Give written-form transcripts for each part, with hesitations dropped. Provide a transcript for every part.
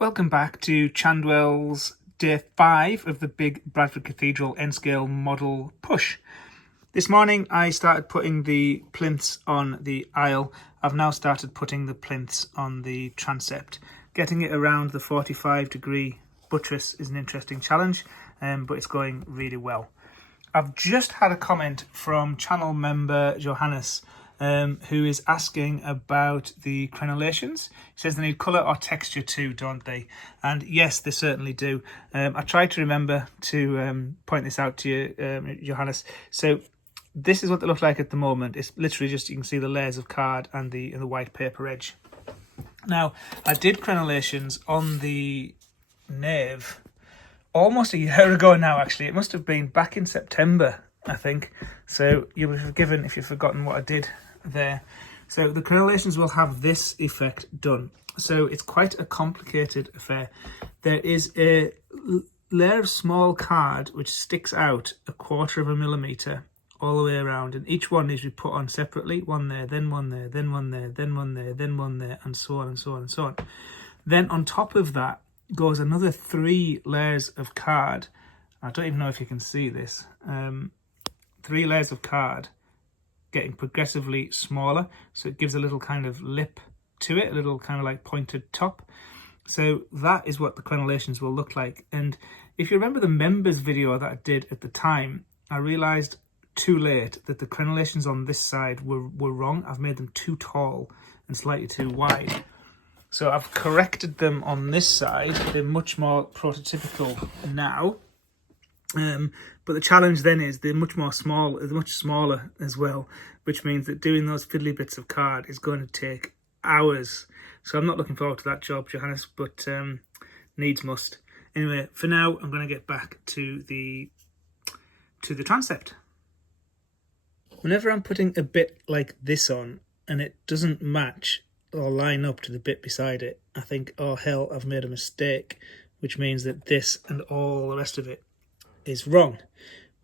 Welcome back to Chandwell's day 5 of the big Bradford Cathedral N-scale model push. This morning I started putting the plinths on the aisle. I've now started putting the plinths on the transept. Getting it around the 45-degree buttress is an interesting challenge, but it's going really well. I've just had a comment from channel member Johannes, who is asking about the crenellations. He says they need colour or texture too, don't they? And yes, they certainly do. I tried to remember to point this out to you, Johannes. So this is what they look like at the moment. It's literally just, you can see the layers of card and the white paper edge. Now, I did crenellations on the nave almost a year ago now, actually. It must have been back in September, I think. So you'll be forgiven if you've forgotten what I did there. So the crenellations will have this effect done. So it's quite a complicated affair. There is a layer of small card which sticks out 1/4 millimetre all the way around, and each one needs to be put on separately. One there, then one there, then one there, then one there, then one there, and so on and so on and so on. Then on top of that goes another 3 layers of card. I don't even know if you can see this. 3 layers of card getting progressively smaller, so it gives a little kind of lip to it, a little kind of like pointed top. So that is what the crenellations will look like. And if you remember the members video that I did at the time, I realised too late that the crenellations on this side were wrong. I've made them too tall and slightly too wide. So I've corrected them on this side. They're much more prototypical now. But the challenge then is they're much smaller as well, which means that doing those fiddly bits of card is going to take hours. So I'm not looking forward to that job, Johannes, but needs must. Anyway, for now, I'm going to get back to the transept. Whenever I'm putting a bit like this on and it doesn't match or line up to the bit beside it, I think, oh hell, I've made a mistake, which means that this and all the rest of it is wrong.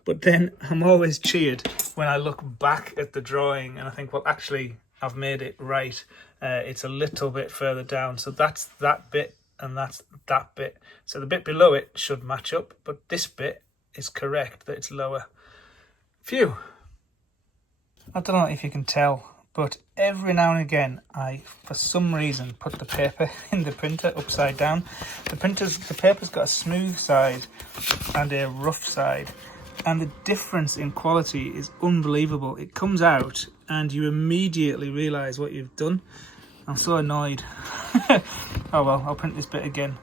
But then I'm always cheered when I look back at the drawing and I think, well, actually I've made it right. It's a little bit further down, so that's that bit and that's that bit, so the bit below it should match up, but this bit is correct that it's lower. Phew. I don't know if you can tell, but every now and again I, for some reason, put the paper in the printer upside down. The paper's got a smooth side and a rough side, and the difference in quality is unbelievable. It comes out and you immediately realise what you've done. I'm so annoyed. Oh well, I'll print this bit again.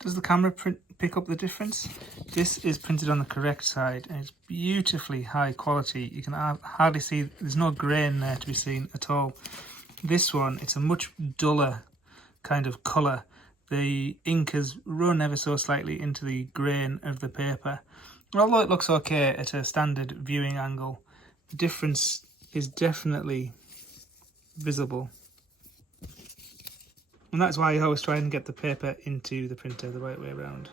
Does the camera pick up the difference? This is printed on the correct side and it's beautifully high quality. You can hardly see, there's no grain there to be seen at all. This one, it's a much duller kind of colour. The ink has run ever so slightly into the grain of the paper. Although it looks okay at a standard viewing angle, the difference is definitely visible. And that's why I always try and get the paper into the printer the right way around.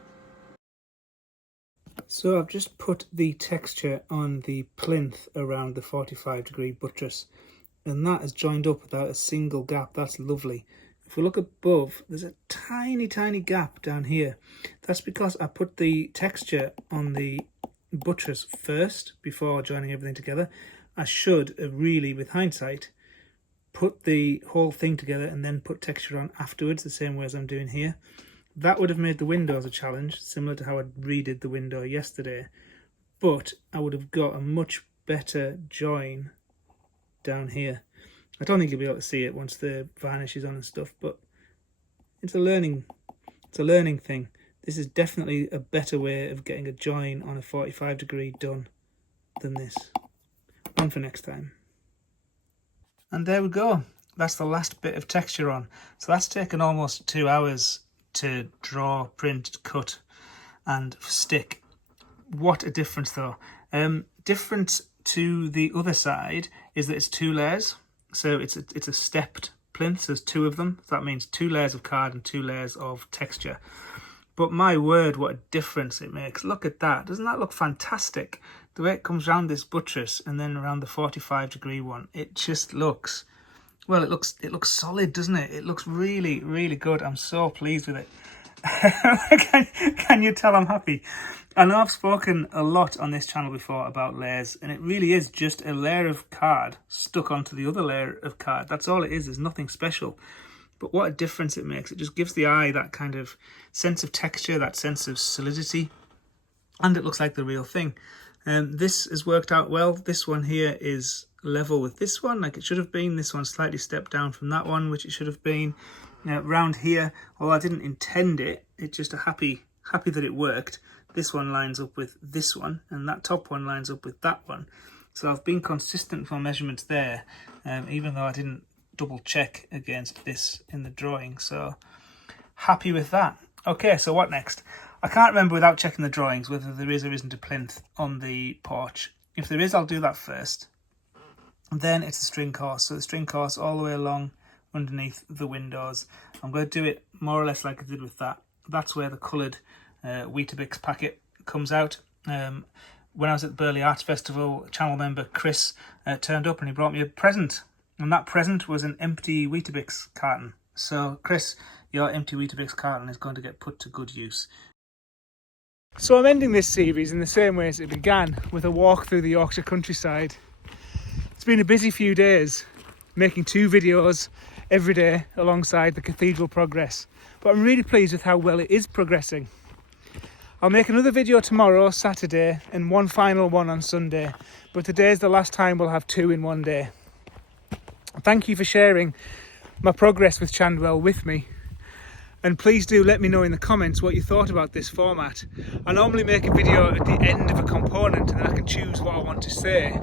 So I've just put the texture on the plinth around the 45-degree buttress, and that is joined up without a single gap. That's lovely. If we look above, there's a tiny gap down here. That's because I put the texture on the buttress first before joining everything together. I should have really, with hindsight, put the whole thing together and then put texture on afterwards, the same way as I'm doing here. That would have made the windows a challenge, similar to how I redid the window yesterday, but I would have got a much better join down here. I don't think you'll be able to see it once the varnish is on and stuff, but it's a learning thing. This is definitely a better way of getting a join on a 45-degree done than this. One for next time. And there we go. That's the last bit of texture on. So that's taken almost 2 hours to draw, print, cut and stick. What a difference though. Different to the other side is that it's 2 layers. So it's a stepped plinth. There's 2 of them. So that means 2 layers of card and 2 layers of texture. But my word, what a difference it makes. Look at that. Doesn't that look fantastic? The way it comes around this buttress and then around the 45-degree one, it just looks, well, it looks solid, doesn't it? It looks really, really good. I'm so pleased with it. Can you tell I'm happy? I know I've spoken a lot on this channel before about layers, and it really is just a layer of card stuck onto the other layer of card. That's all it is. There's nothing special. But what a difference it makes. It just gives the eye that kind of sense of texture, that sense of solidity, and it looks like the real thing. This has worked out well. This one here is level with this one, like it should have been. This one slightly stepped down from that one, which it should have been. Round here, although I didn't intend it, it's just a happy that it worked. This one lines up with this one, and that top one lines up with that one. So I've been consistent for measurements there, even though I didn't double check against this in the drawing. So happy with that. Okay, so what next? I can't remember without checking the drawings whether there is or isn't a plinth on the porch. If there is, I'll do that first. Then it's the string course. So the string course all the way along underneath the windows. I'm going to do it more or less like I did with that. That's where the coloured Weetabix packet comes out. When I was at the Burley Arts Festival, channel member Chris turned up and he brought me a present. And that present was an empty Weetabix carton. So Chris, your empty Weetabix carton is going to get put to good use. So I'm ending this series in the same way as it began, with a walk through the Yorkshire countryside. It's been a busy few days, making 2 videos every day alongside the Cathedral progress, but I'm really pleased with how well it is progressing. I'll make another video tomorrow, Saturday, and one final one on Sunday, but today's the last time we'll have 2 in one day. Thank you for sharing my progress with Chandwell with me. And please do let me know in the comments what you thought about this format. I normally make a video at the end of a component and then I can choose what I want to say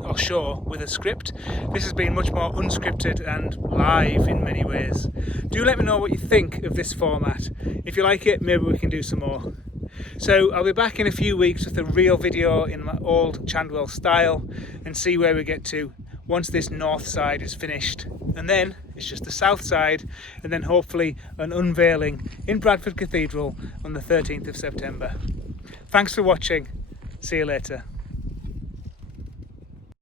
or show with a script. This has been much more unscripted and live in many ways. Do let me know what you think of this format. If you like it, maybe we can do some more. So I'll be back in a few weeks with a real video in my old Chandwell style and see where we get to once this north side is finished. And then it's just the south side, and then hopefully an unveiling in Bradford Cathedral on the 13th of September. Thanks for watching. See you later.